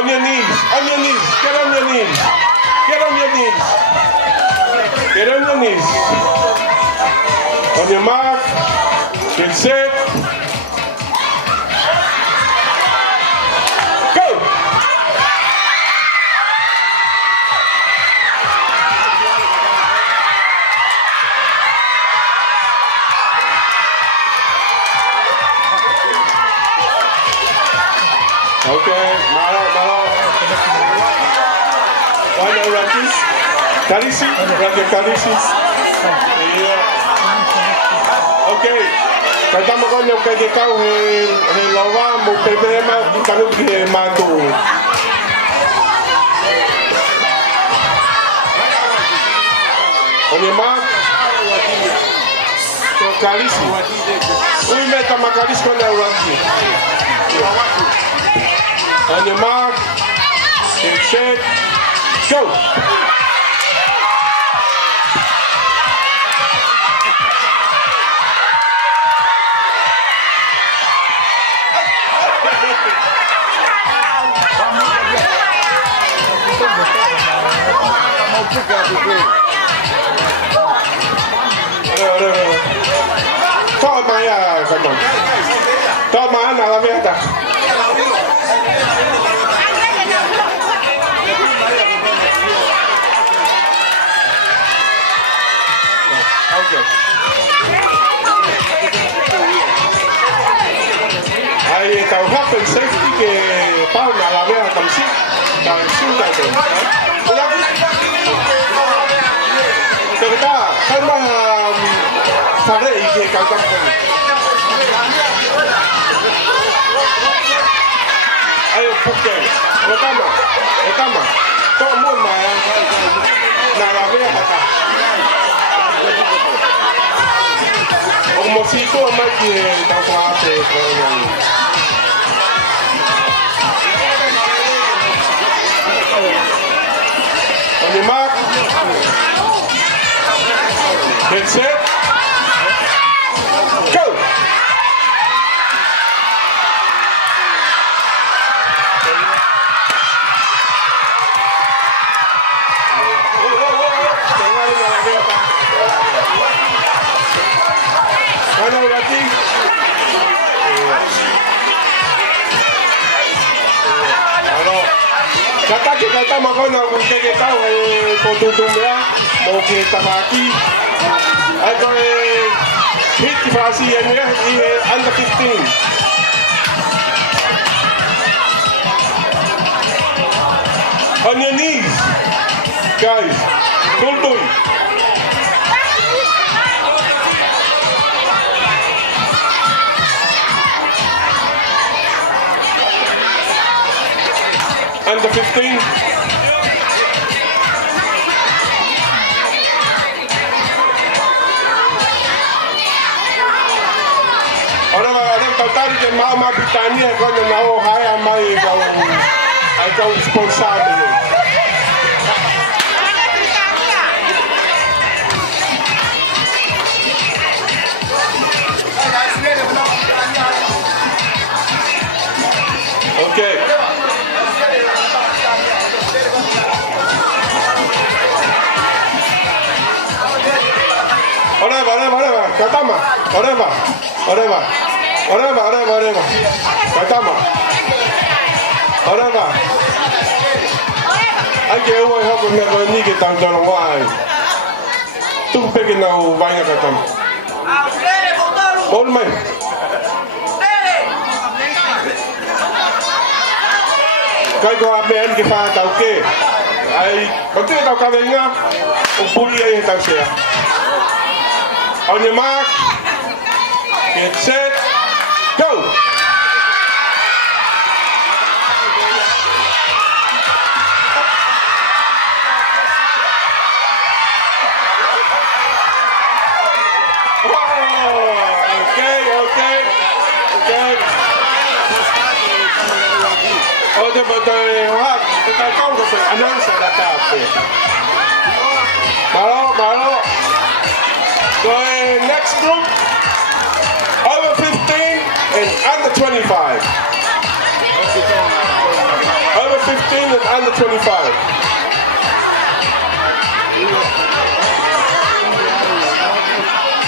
On your knees. On your knees. Get on your knees. Get on your knees. Get on your knees. On your mark. Get set. Go. Okay, Malo. Final Rakis. Kalisi. Raja Kalisi. Yeah. Okay. Kata mo ko yung kaya ikaw lawa mo problema kanu mando. On your mark. So Kalisi. Uy, meta makalis ko na Raki. On your mark, get set, go! Tao Maya, come on. Tao Maya, nada meta. Ai tàu khácเป็นsafety ke pau na la mea kam si ta su ta de kita kan mah sare ke ka kam ayo puke etama to mon ma na la mea ta como si todo más que tan fácil on your mark, get set, go! Ano Rati? Kata mako na kung kaya tao ay potutumya mo kita maki ay ko hit fasi yan ya under 15 on your knees guys tultul under 15. Orang total ke mama Britania ko na ho haya mai ikaw responsable. Okay. Katama, oreva. Katama, oreva. Ake uwa hoko na ni ke tan tan wai. Tu peke na u vai na katama. Olme. Kai ko abe an ke fa tau ke. Ai, kote tau ka venga. U puli ai tau sea. On your mark, get set, go! Okay, but the Congress announced that. Malo. So next group, over 15 and under 25. Over 15 and under 25.